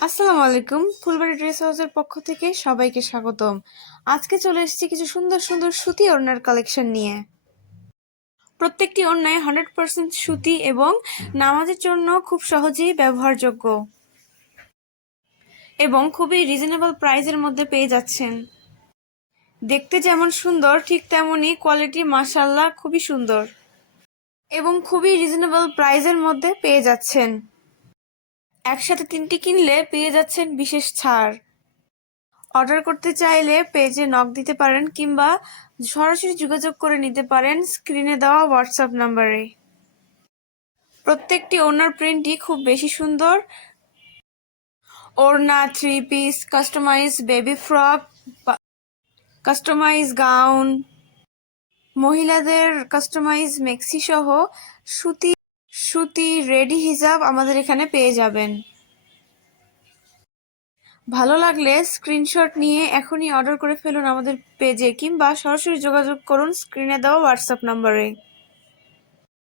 আসসালামু আলাইকুম। ফুলবাড়ি ড্রেস হাউসের পক্ষ থেকে সবাইকে স্বাগতম। আজকে চলে এসেছি কিছু সুন্দর সুন্দর সুতি ওড়নার কালেকশন নিয়ে। প্রত্যেকটি ওড়নায় 100% সুতি এবং নামাজের জন্য খুব সহজেই ব্যবহারযোগ্য এবং খুবই রিজনেবল প্রাইসের মধ্যে পেয়ে যাচ্ছেন। দেখতে যেমন সুন্দর ঠিক তেমনই কোয়ালিটি মাশাআল্লাহ খুবই সুন্দর এবং খুবই রিজনেবল প্রাইসের মধ্যে পেয়ে যাচ্ছেন। একসাথে 3টি কিনলে পেয়ে যাচ্ছেন বিশেষ ছাড়। অর্ডার করতে চাইলে পেজে নক দিতে পারেন কিংবা সরাসরি যোগাযোগ করে নিতে পারেন স্ক্রিনে দেওয়া হোয়াটসঅ্যাপ নাম্বারে। প্রত্যেকটি ওড়নার প্রিন্টই খুব বেশি সুন্দর। ওড়না, 3 piece, customize baby frock, customize gown, মহিলাদের কাস্টমাইজ মেক্সি সহ সুতি সুতি রেডি হিজাব আমাদের এখানে পেয়ে যাবেন। ভালো লাগলে স্ক্রিনশট নিয়ে এখনই অর্ডার করে ফেলুন আমাদের পেজে কিংবা সরাসরি যোগাযোগ করুন স্ক্রিনে দেওয়া হোয়াটসঅ্যাপ নাম্বারে।